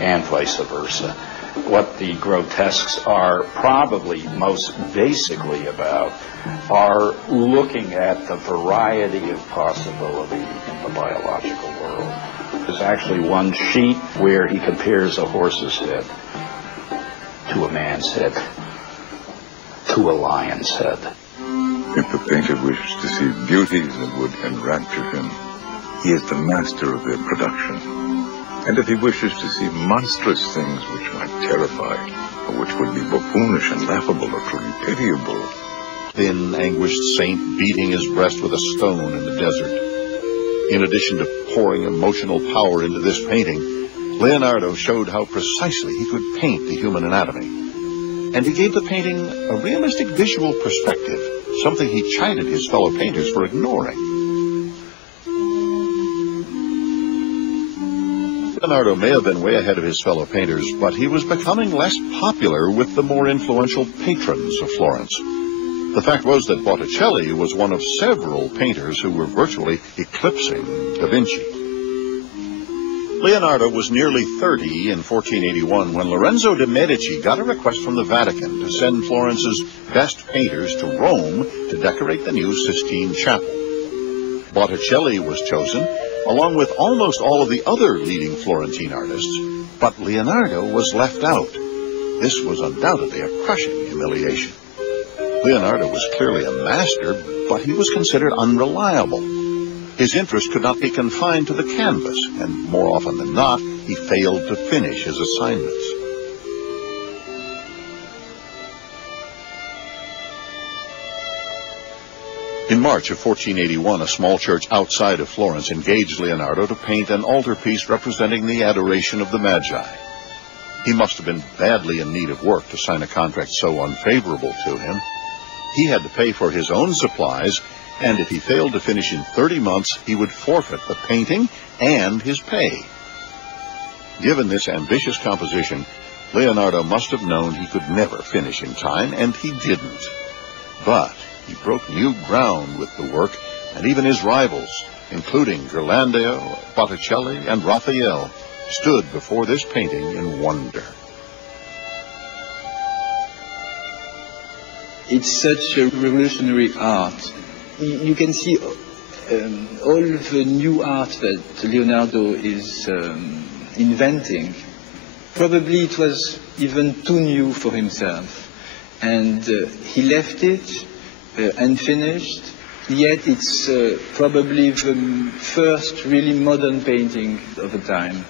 and vice versa. What the grotesques are probably most basically about are looking at the variety of possibility in the biological world. There's actually one sheet where he compares a horse's head to a man's head, to a lion's head. If the painter wishes to see beauties that would enrapture him, he is the master of their production. And if he wishes to see monstrous things which might terrify, or which would be buffoonish and laughable or truly pitiable. Thin, anguished saint beating his breast with a stone in the desert. In addition to pouring emotional power into this painting, Leonardo showed how precisely he could paint the human anatomy. And he gave the painting a realistic visual perspective, something he chided his fellow painters for ignoring. Leonardo may have been way ahead of his fellow painters, but he was becoming less popular with the more influential patrons of Florence. The fact was that Botticelli was one of several painters who were virtually eclipsing Da Vinci. Leonardo was nearly 30 in 1481 when Lorenzo de' Medici got a request from the Vatican to send Florence's best painters to Rome to decorate the new Sistine Chapel. Botticelli was chosen, along with almost all of the other leading Florentine artists, but Leonardo was left out. This was undoubtedly a crushing humiliation. Leonardo was clearly a master, but he was considered unreliable. His interest could not be confined to the canvas, and more often than not, he failed to finish his assignments. In March of 1481, a small church outside of Florence engaged Leonardo to paint an altarpiece representing the Adoration of the Magi. He must have been badly in need of work to sign a contract so unfavorable to him. He had to pay for his own supplies, and if he failed to finish in 30 months, he would forfeit the painting and his pay. Given this ambitious composition, Leonardo must have known he could never finish in time, and he didn't. But he broke new ground with the work, and even his rivals, including Ghirlandaio, Botticelli, and Raphael, stood before this painting in wonder. It's such a revolutionary art. You can see all the new art that Leonardo is inventing. Probably it was even too new for himself, and he left it unfinished, yet it's probably the first really modern painting of the time.